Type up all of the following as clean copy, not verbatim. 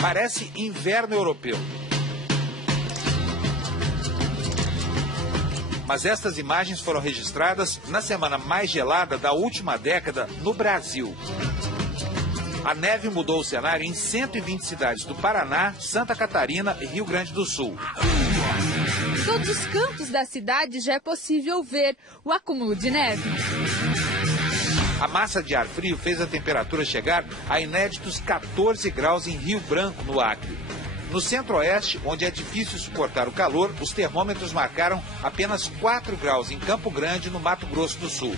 Parece inverno europeu. Mas estas imagens foram registradas na semana mais gelada da última década no Brasil. A neve mudou o cenário em 120 cidades do Paraná, Santa Catarina e Rio Grande do Sul. Em todos os cantos da cidade já é possível ver o acúmulo de neve. A massa de ar frio fez a temperatura chegar a inéditos 14 graus em Rio Branco, no Acre. No centro-oeste, onde é difícil suportar o calor, os termômetros marcaram apenas 4 graus em Campo Grande, no Mato Grosso do Sul.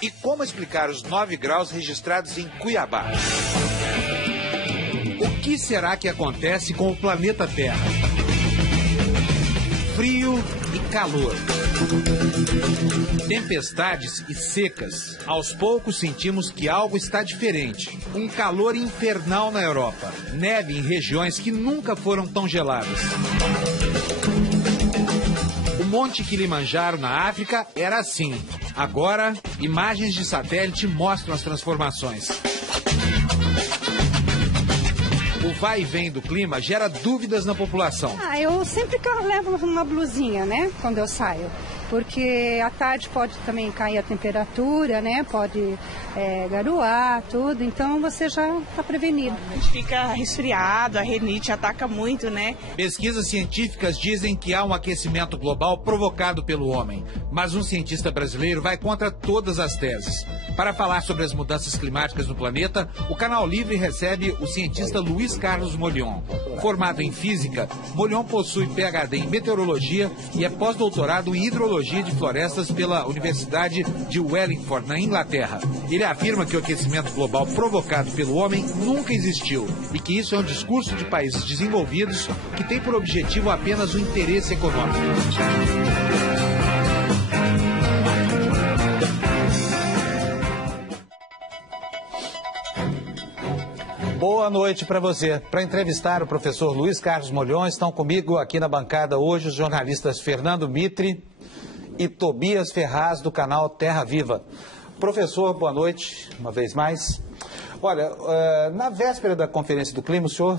E como explicar os 9 graus registrados em Cuiabá? O que será que acontece com o planeta Terra? Frio e calor. Tempestades e secas. Aos poucos sentimos que algo está diferente. Um calor infernal na Europa. Neve em regiões que nunca foram tão geladas. O Monte Kilimanjaro na África era assim. Agora, imagens de satélite mostram as transformações. O vai e vem do clima gera dúvidas na população. Eu sempre levo uma blusinha, né, quando eu saio. Porque à tarde pode também cair a temperatura, né, pode garoar, tudo. Então você já está prevenido. A gente fica resfriado, a rinite ataca muito, né? Pesquisas científicas dizem que há um aquecimento global provocado pelo homem. Mas um cientista brasileiro vai contra todas as teses. Para falar sobre as mudanças climáticas no planeta, o Canal Livre recebe o cientista Luiz Carlos Molion. Formado em física, Molion possui PhD em meteorologia e é pós-doutorado em hidrologia de florestas pela Universidade de Wellington, na Inglaterra. Ele afirma que o aquecimento global provocado pelo homem nunca existiu e que isso é um discurso de países desenvolvidos que tem por objetivo apenas o interesse econômico. Boa noite para você. Para entrevistar o professor Luiz Carlos Molion, estão comigo aqui na bancada hoje os jornalistas Fernando Mitre e Tobias Ferraz, do canal Terra Viva. Professor, boa noite, uma vez mais. Olha, na véspera da Conferência do Clima, o senhor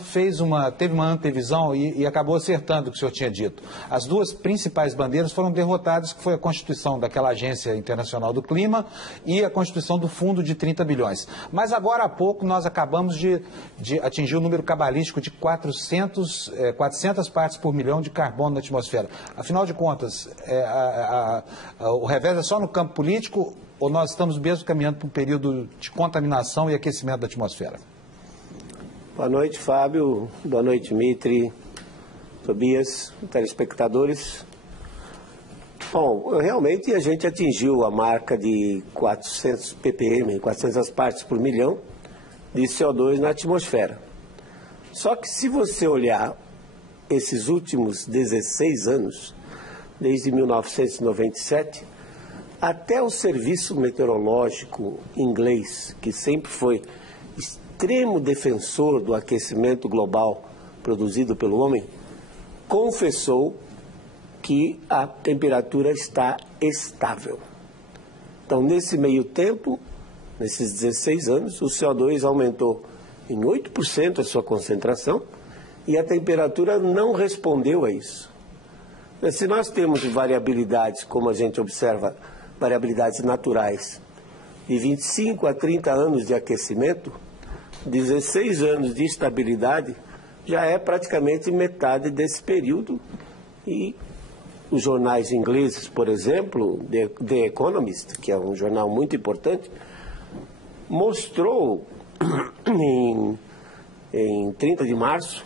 teve uma antevisão e acabou acertando o que o senhor tinha dito. As duas principais bandeiras foram derrotadas, que foi a constituição daquela Agência Internacional do Clima e a constituição do Fundo de 30 bilhões. Mas agora há pouco nós acabamos de atingir o número cabalístico de 400 partes por milhão de carbono na atmosfera. Afinal de contas, o revés é só no campo político, ou nós estamos mesmo caminhando para um período de contaminação e aquecimento da atmosfera? Boa noite, Fábio. Boa noite, Mitre, Tobias, telespectadores. Bom, realmente a gente atingiu a marca de 400 ppm, 400 partes por milhão de CO2 na atmosfera. Só que se você olhar esses últimos 16 anos, desde 1997, até o serviço meteorológico inglês, que sempre foi extremo defensor do aquecimento global produzido pelo homem, confessou que a temperatura está estável. Então, nesse meio tempo, nesses 16 anos, o CO2 aumentou em 8% a sua concentração e a temperatura não respondeu a isso. Se nós temos variabilidades, como a gente observa, variabilidades naturais, de 25 a 30 anos de aquecimento, 16 anos de estabilidade já é praticamente metade desse período. E os jornais ingleses, por exemplo, The Economist, que é um jornal muito importante, mostrou em 30 de março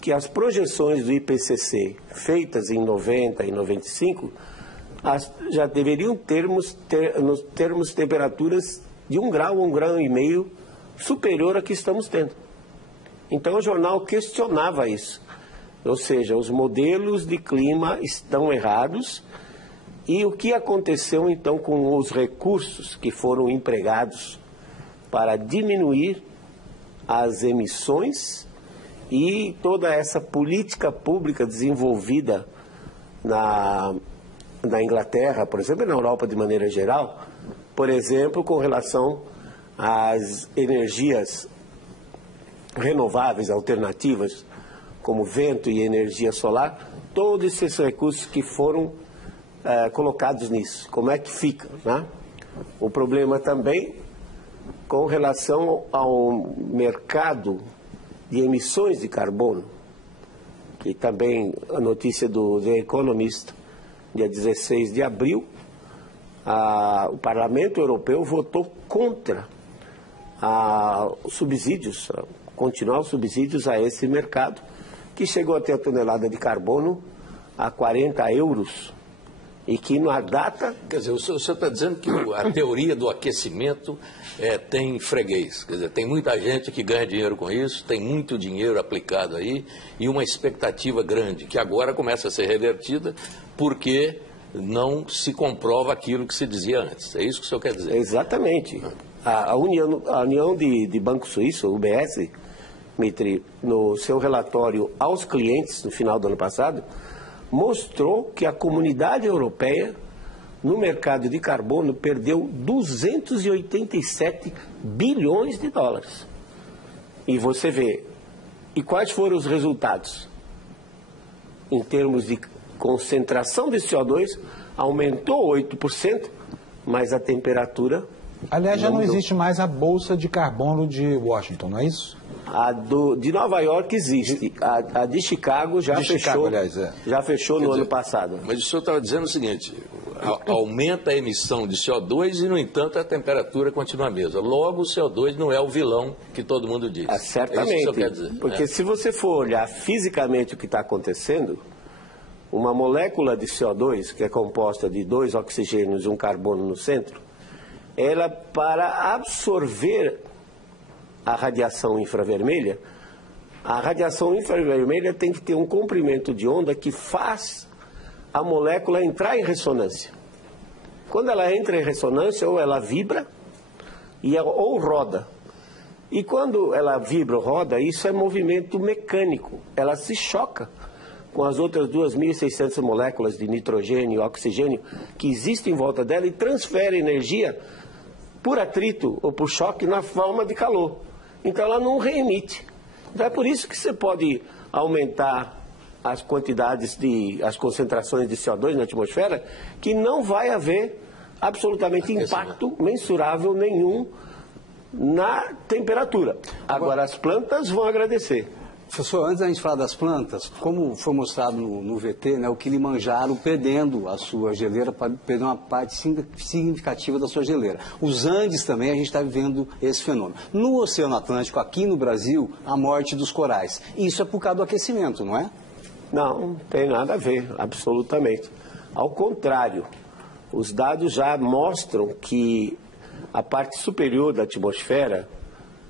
que as projeções do IPCC feitas em 90 e 95 já deveriam termos temperaturas de 1 grau a 1,5 graus superior a que estamos tendo. Então o jornal questionava isso. Ou seja, os modelos de clima estão errados. E o que aconteceu então com os recursos que foram empregados para diminuir as emissões e toda essa política pública desenvolvida na Inglaterra, por exemplo, e na Europa de maneira geral, por exemplo, com relação às energias renováveis, alternativas, como vento e energia solar, todos esses recursos que foram colocados nisso. Como é que fica, né? O problema também com relação ao mercado de emissões de carbono, que também a notícia do The Economist, dia 16 de abril, o Parlamento Europeu votou contra os subsídios, continuar os subsídios a esse mercado, que chegou a ter a tonelada de carbono a 40 euros. E que na data... Quer dizer, o senhor está dizendo que a teoria do aquecimento tem freguês. Quer dizer, tem muita gente que ganha dinheiro com isso, tem muito dinheiro aplicado aí e uma expectativa grande, que agora começa a ser revertida porque não se comprova aquilo que se dizia antes. É isso que o senhor quer dizer? Exatamente. A União de Banco Suíço, o UBS, Mitri, no seu relatório aos clientes, no final do ano passado, mostrou que a comunidade europeia, no mercado de carbono, perdeu 287 bilhões de dólares. E você vê, e quais foram os resultados? Em termos de concentração de CO2, aumentou 8%, mas a temperatura... Aliás, já não existe mais a Bolsa de Carbono de Washington, não é isso? De Nova York existe. A de Chicago já fechou. Chicago, aliás, já fechou no ano passado. Mas o senhor estava dizendo o seguinte: aumenta a emissão de CO2 e, no entanto, a temperatura continua a mesma. Logo, o CO2 não é o vilão que todo mundo diz. Certamente. É isso que o senhor quer dizer, porque se você for olhar fisicamente o que está acontecendo, uma molécula de CO2, que é composta de 2 oxigênios e um carbono no centro, ela, para absorver a radiação infravermelha, tem que ter um comprimento de onda que faz a molécula entrar em ressonância. Quando ela entra em ressonância, ou ela vibra ou roda. E quando ela vibra ou roda, isso é movimento mecânico. Ela se choca com as outras 2.600 moléculas de nitrogênio e oxigênio que existem em volta dela e transfere energia por atrito ou por choque na forma de calor. Então ela não reemite. Então é por isso que você pode aumentar as concentrações de CO2 na atmosfera, que não vai haver absolutamente impacto mensurável nenhum na temperatura. Agora as plantas vão agradecer. Professor, antes da gente falar das plantas, como foi mostrado no VT, né, o Kilimanjaro perdendo a sua geleira, perdeu uma parte significativa da sua geleira. Os Andes também, a gente está vivendo esse fenômeno. No Oceano Atlântico, aqui no Brasil, a morte dos corais. Isso é por causa do aquecimento, não é? Não tem nada a ver, absolutamente. Ao contrário, os dados já mostram que a parte superior da atmosfera,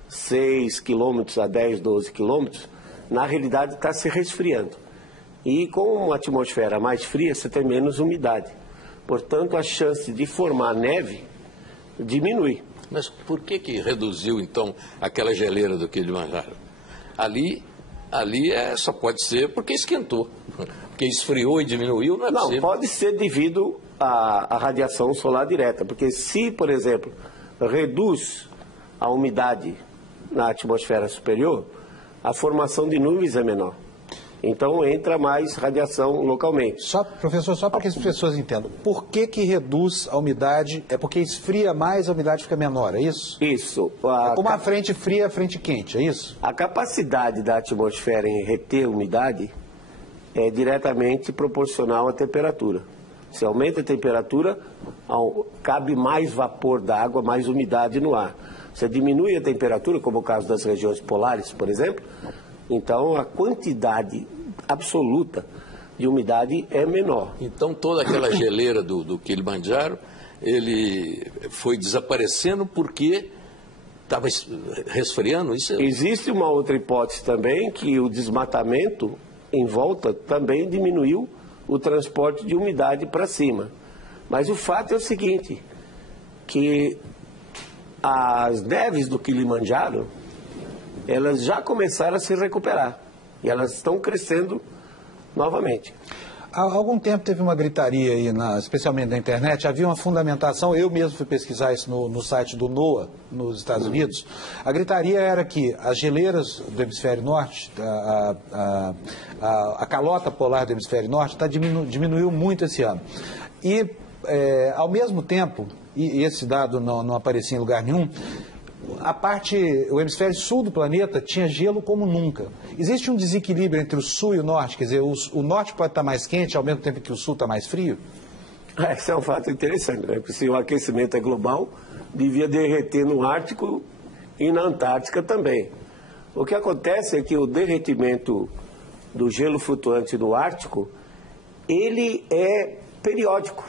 6 quilômetros a 10, 12 quilômetros, na realidade está se resfriando. E com uma atmosfera mais fria, você tem menos umidade. Portanto, a chance de formar neve diminui. Mas por que reduziu, então, aquela geleira do Kilimanjaro? Ali só pode ser porque esquentou. Porque esfriou e diminuiu, não é possível. Não, pode ser devido à radiação solar direta. Porque se, por exemplo, reduz a umidade na atmosfera superior, a formação de nuvens é menor. Então entra mais radiação localmente. Professor, só para que as pessoas entendam, por que reduz a umidade? É porque esfria mais, a umidade fica menor, é isso? Isso. É como a frente fria, a frente quente, é isso? A capacidade da atmosfera em reter umidade é diretamente proporcional à temperatura. Se aumenta a temperatura, cabe mais vapor d'água, mais umidade no ar. Você diminui a temperatura, como o caso das regiões polares, por exemplo, então a quantidade absoluta de umidade é menor. Então toda aquela geleira do Kilimanjaro, ele foi desaparecendo porque estava resfriando? Isso é... Existe uma outra hipótese também, que o desmatamento em volta também diminuiu o transporte de umidade para cima. Mas o fato é o seguinte, que as neves do Kilimanjaro, elas já começaram a se recuperar e elas estão crescendo novamente. Há algum tempo teve uma gritaria aí, especialmente na internet, havia uma fundamentação, eu mesmo fui pesquisar isso no site do NOAA, nos Estados Unidos. A gritaria era que as geleiras do hemisfério norte, a calota polar do hemisfério norte diminuiu muito esse ano. E, ao mesmo tempo, e esse dado não aparecia em lugar nenhum, o hemisfério sul do planeta tinha gelo como nunca. Existe um desequilíbrio entre o sul e o norte, quer dizer, o norte pode estar mais quente ao mesmo tempo que o sul está mais frio? Esse é um fato interessante, né? Porque se o aquecimento é global, devia derreter no Ártico e na Antártica também. O que acontece é que o derretimento do gelo flutuante no Ártico, ele é periódico.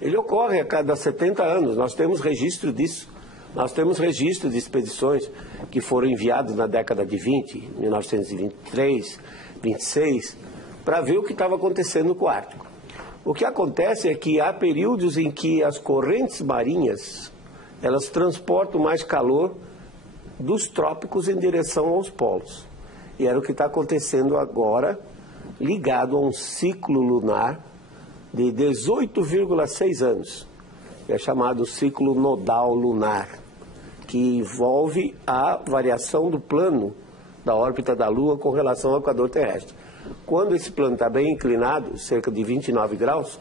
Ele ocorre a cada 70 anos, nós temos registro disso. Nós temos registro de expedições que foram enviadas na década de 20, 1923, 26, para ver o que estava acontecendo com o Ártico. O que acontece é que há períodos em que as correntes marinhas, elas transportam mais calor dos trópicos em direção aos polos. E era o que está acontecendo agora, ligado a um ciclo lunar de 18,6 anos. É chamado ciclo nodal lunar, que envolve a variação do plano da órbita da Lua com relação ao equador terrestre. Quando esse plano está bem inclinado, cerca de 29 graus,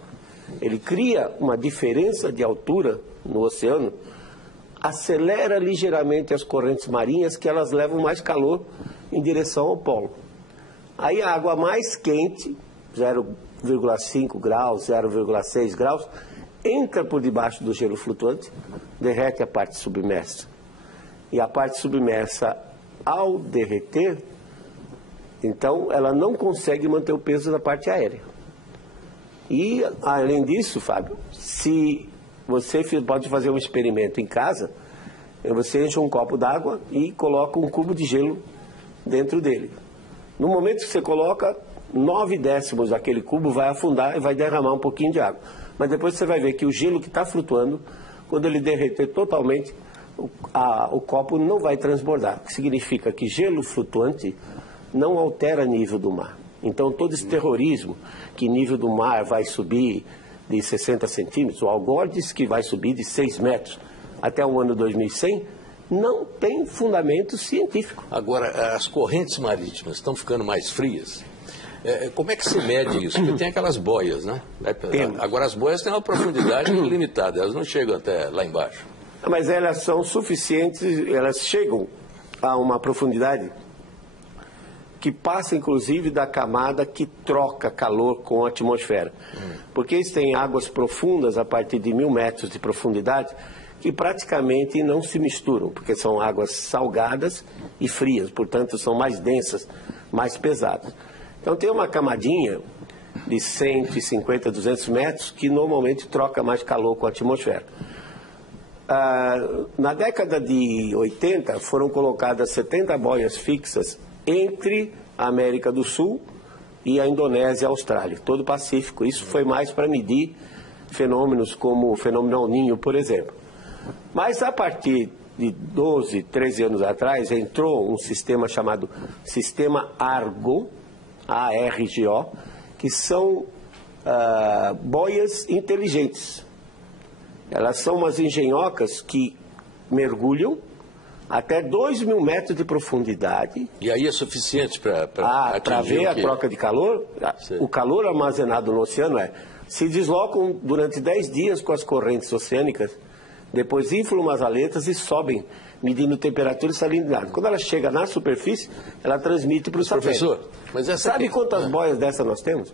ele cria uma diferença de altura no oceano, acelera ligeiramente as correntes marinhas, que elas levam mais calor em direção ao polo. Aí a água mais quente, 0,5 graus, 0,6 graus, entra por debaixo do gelo flutuante, derrete a parte submersa. E a parte submersa, ao derreter, então ela não consegue manter o peso da parte aérea. E, além disso, Fábio, se você pode fazer um experimento em casa, você enche um copo d'água e coloca um cubo de gelo dentro dele. No momento que você coloca, 9 décimos daquele cubo vai afundar e vai derramar um pouquinho de água. Mas depois você vai ver que o gelo que está flutuando, quando ele derreter totalmente, o copo não vai transbordar. O que significa que gelo flutuante não altera nível do mar. Então todo esse terrorismo que nível do mar vai subir de 60 centímetros, o Al Gore disse que vai subir de 6 metros até o ano 2100, não tem fundamento científico. Agora, as correntes marítimas estão ficando mais frias? Como é que se mede isso? Porque tem aquelas boias, né? Agora, as boias têm uma profundidade limitada, elas não chegam até lá embaixo. Mas elas são suficientes, elas chegam a uma profundidade que passa, inclusive, da camada que troca calor com a atmosfera. Porque eles têm águas profundas a partir de 1.000 metros de profundidade que praticamente não se misturam, porque são águas salgadas e frias, portanto, são mais densas, mais pesadas. Então, tem uma camadinha de 150, 200 metros que normalmente troca mais calor com a atmosfera. Na década de 80, foram colocadas 70 boias fixas entre a América do Sul e a Indonésia e a Austrália, todo o Pacífico. Isso foi mais para medir fenômenos como o fenômeno El Niño, por exemplo. Mas a partir de 12, 13 anos atrás, entrou um sistema chamado Sistema Argo, ARGO, que são boias inteligentes. Elas são umas engenhocas que mergulham até 2.000 metros de profundidade. E aí é suficiente para ver a troca de calor? O calor armazenado no oceano se deslocam durante 10 dias com as correntes oceânicas, depois inflam as aletas e sobem, medindo temperatura e salinidade. Quando ela chega na superfície, ela transmite para o satélite. Professor, mas sabe quantas boias dessas nós temos?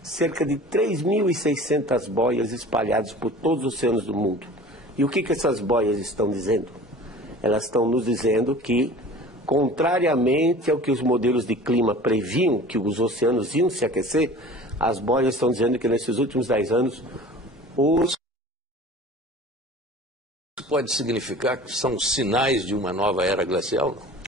Cerca de 3.600 boias espalhadas por todos os oceanos do mundo. E o que essas boias estão dizendo? Elas estão nos dizendo que, contrariamente ao que os modelos de clima previam, que os oceanos iam se aquecer, as boias estão dizendo que nesses últimos 10 anos, Isso pode significar que são sinais de uma nova era glacial? Não?